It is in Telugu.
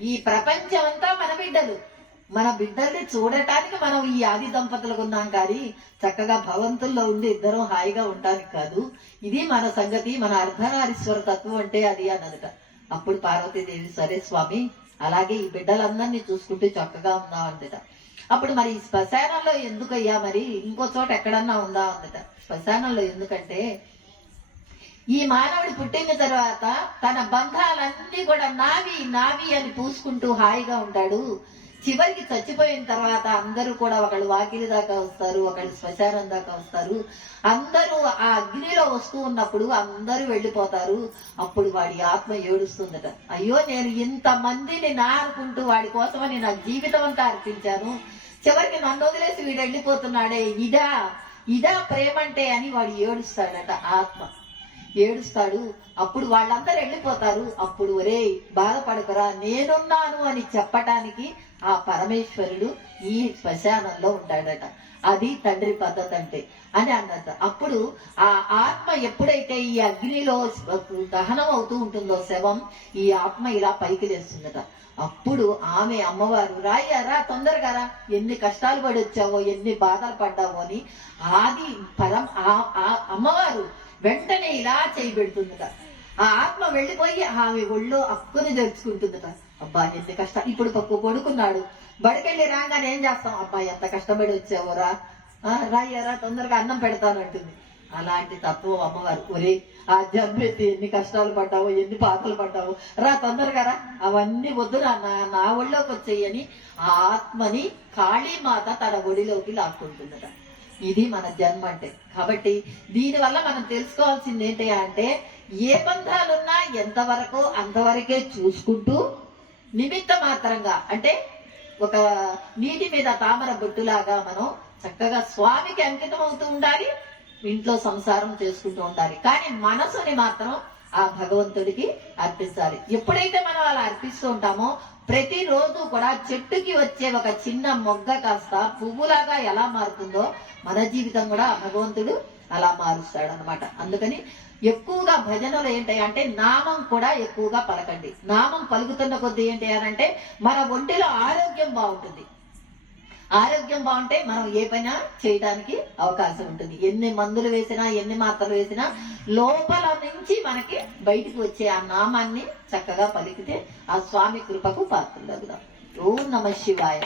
ఈ ప్రపంచం అంతా మన బిడ్డలు. మన బిడ్డల్ని చూడటానికి మనం ఈ ఆది దంపతులకు ఉన్నాం కానీ చక్కగా భవంతుల్లో ఉండి ఇద్దరం హాయిగా ఉండడానికి కాదు. ఇది మన సంగతి మన అర్ధనారీశ్వర తత్వం అంటే అది అన్నదట. అప్పుడు పార్వతీదేవి సరే స్వామి అలాగే ఈ బిడ్డలందరినీ చూసుకుంటే చక్కగా ఉందాం అందట అప్పుడు మరి ఈ శ్మశానంలో ఎందుకయ్యా మరి? ఇంకో చోట ఎక్కడన్నా ఉందా అందట శ్మశానంలో ఎందుకంటే ఈ మానవుడు పుట్టిన తర్వాత తన బంధాలన్నీ కూడా నావి నావి అని పూసుకుంటూ హాయిగా ఉంటాడు. చివరికి చచ్చిపోయిన తర్వాత అందరూ కూడా ఒకళ్ళు వాకిలి దాకా వస్తారు ఒకళ్ళు శ్మశానం దాకా వస్తారు. అందరూ ఆ అగ్నిలో వస్తూ ఉన్నప్పుడు అందరూ వెళ్ళిపోతారు. అప్పుడు వాడి ఆత్మ ఏడుస్తుందట. అయ్యో నేను ఇంత మందిని నా అనుకుంటూ వాడి కోసమని నా జీవితం అంతా అర్పించాను. చివరికి నన్ను వదిలేసి వీడు వెళ్ళిపోతున్నాడే. ఇదా ఇదా ప్రేమంటే అని వాడు ఏడుస్తాడట ఆత్మ. ఏడుస్తాడు. అప్పుడు వాళ్ళందరూ వెళ్ళిపోతారు. అప్పుడు ఒరే బాధపడకరా నేనున్నాను అని చెప్పటానికి ఆ పరమేశ్వరుడు ఈ శ్మశానంలో ఉంటాడట. అది తండ్రి పద్ధతి అంటే అని అన్నట అప్పుడు ఆ ఆత్మ ఎప్పుడైతే ఈ అగ్నిలో దహనం అవుతూ ఉంటుందో శవం ఈ ఆత్మ ఇలా పైకి లేస్తుందట. అప్పుడు ఆమె అమ్మవారు రాయ్యారా తొందరగా రా. ఎన్ని కష్టాలు పడి వచ్చావో ఎన్ని బాధలు పడ్డావో అని ఆది పరం ఆ- ఆ అమ్మవారు వెంటనే ఇలా చేయబెడుతుందట ఆ ఆత్మ వెళ్ళిపోయి ఆమె ఒళ్ళో అక్కుని తెరుచుకుంటుందట అబ్బా ఎంత కష్టం. ఇప్పుడు పప్పు కొడుకున్నాడు. బడికెళ్ళి రాగానే ఏం చేస్తాం? అబ్బా ఎంత కష్టపడి వచ్చావురా ఆ, రాయ్యారా తొందరగా అన్నం పెడతాను అంటుంది. అలాంటి తత్వం అమ్మవారు. ఒరే ఆ జబ్బెత్తి ఎన్ని కష్టాలు పడ్డావో ఎన్ని పాటలు పడ్డావో. రా తొందరగా రా. అవన్నీ వద్దు నా నా- నా ఒళ్ళోకి వచ్చేయని ఆ ఆత్మని కాళీమాత తన ఒడిలోకి లాక్కుంటుందట. ఇది మన జన్మ అంటే. కాబట్టి దీనివల్ల మనం తెలుసుకోవాల్సింది ఏంటి అంటే ఏ బంధాలున్నా ఎంతవరకు అంతవరకే చూసుకుంటూ నిమిత్త మాత్రంగా అంటే ఒక నీటి మీద తామర బొట్టులాగా మనం చక్కగా స్వామికి అంకితం అవుతూ ఉండాలి ఇంట్లో సంసారం చేసుకుంటూ ఉండాలి. కానీ మనసుని మాత్రం ఆ భగవంతుడికి అర్పిస్తారు. ఎప్పుడైతే మనం అలా అర్పిస్తూ ఉంటామో ప్రతిరోజు కూడా చెట్టుకి వచ్చే ఒక చిన్న మొగ్గ కాస్త పువ్వులాగా ఎలా మారుతుందో మన జీవితం కూడా భగవంతుడు అలా మారుస్తాడు అనమాట అందుకని ఎక్కువగా భజనలు ఏంటి అంటే నామం కూడా ఎక్కువగా పలకండి. నామం పలుకుతున్న కొద్దీ ఏంటి అని అంటే మన ఒంటిలో ఆరోగ్యం బాగుంటుంది. ఆరోగ్యం బాగుంటే మనం ఏ పైన చేయడానికి అవకాశం ఉంటుంది. ఎన్ని మందులు వేసినా ఎన్ని మాత్రలు వేసినా లోపల నుంచి మనకి బయటికి వచ్చే ఆ నామాన్ని చక్కగా పలికితే ఆ స్వామి కృపకు పాత్రలు ఓం నమ శివాయ.